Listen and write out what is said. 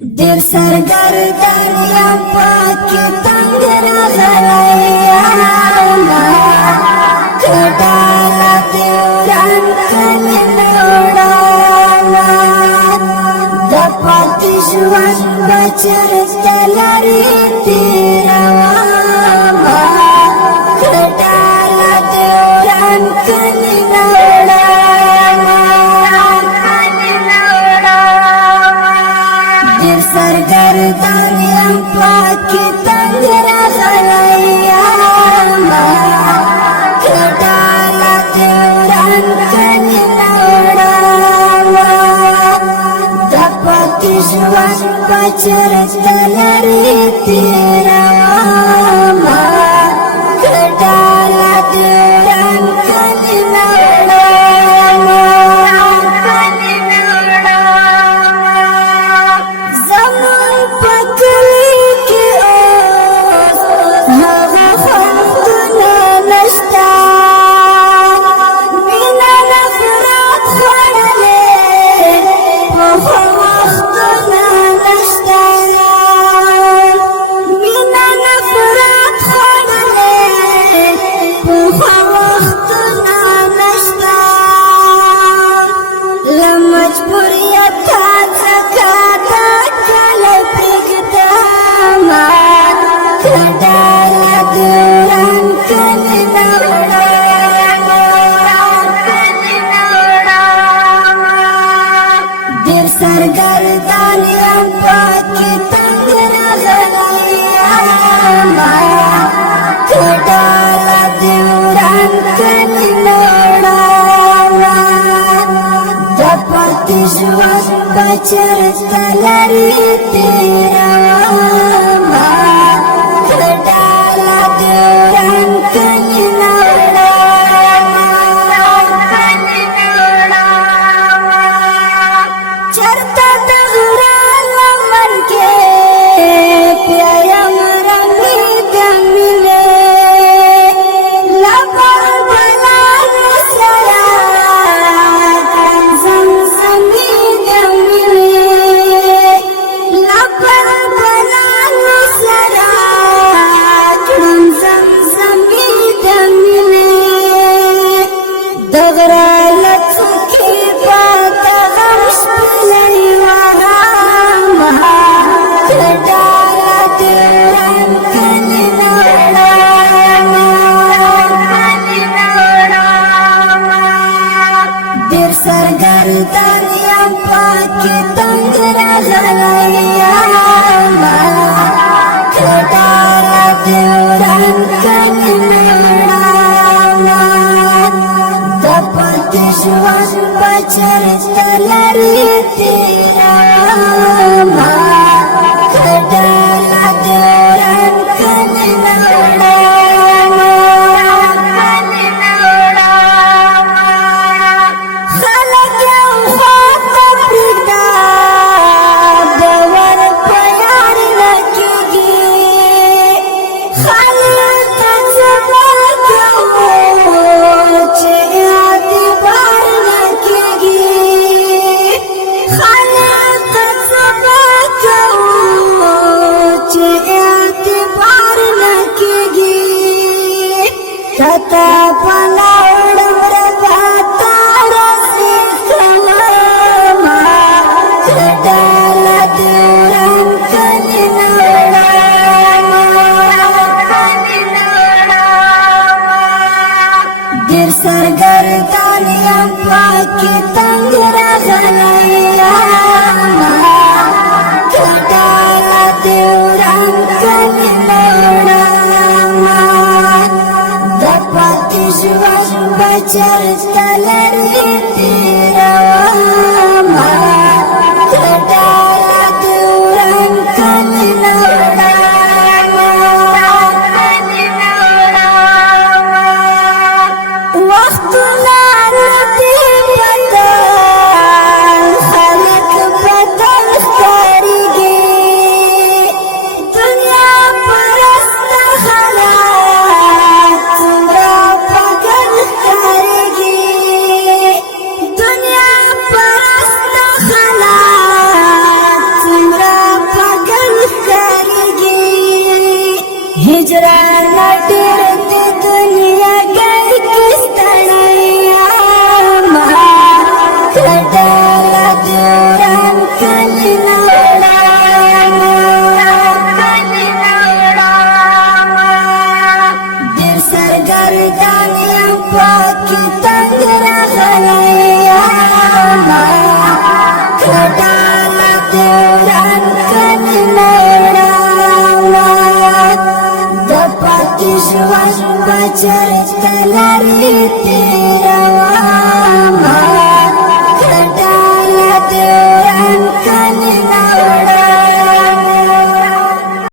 دیر سرگردن یم پاکی تنگ راغلیاما کډاله دې وران کړې نوړاما د پاتې ژوند به چېرته لرې تېرومه کډاله دې وران کړې نوړاما دیر سرگردان یم پاکی تنگ راغلیاما کډاله دې وران کړې نوړاما د پاتې ژوند به چېرته لرې تېرومه کډاله دې وران کړې نوړاما زمون په کلي کې اوس هغه خوندونه نشته مینه نفرت خوړلې پخوا وختونه نشته مینه نفرت خوړلې پخوا وختونه نشته له مجبوریته څخه دا کلی پرېږدمه کډاله دې وران کړې نوړاما ډېر سرګردان یم پاکي تنګ راغلیاما کډاله دې وران کړې نوړاما د پاتې ژوند به چېرته لرې تېرومه کډاله دې وران کړې نوړاما چېرته د غره لمن کې پیایم رنګې د مینې له بلبلانو سره کړم زمزمې د مینې له بلبلانو سره کړم زمزمې د مینې د غره له څوکې به د غم شپېلۍ وهمه کډاله دې وران کړې نوړاما ډېر سرګردان یم پاکي تنګ راغلیاما کډاله دې وران کړې نوړاما د پاتې ژوند به چېرته لرې تېرومه کډاله دې وران کړې نوړاما خلک یو خوا ته پرېږده باور په یار نه کېږي خلک ته څه به کوو چې اعتبار نه کېږي خلک ته څه به کوو چې اعتبار نه کېږي که تا په لاړم ربه تا رسېږ کومه کډاله دې وران کړې نوړاما ډېر سرګردان یم پاکي تنګ راغلیاما کډاله دې وران کړې نوړاما د پاتې ژوند به چېرته لرې تېرومه کډاله دې وران کړې نوړاما وختونه نه دي بدل خلک بدل ښکارېږي دنیا پرسته خلک څومره په ګډ ښکارېږي kedala diorang Dirsargar dan yang kita gerakan ayama kedala diorang dapat disuas bacar tanari tirawama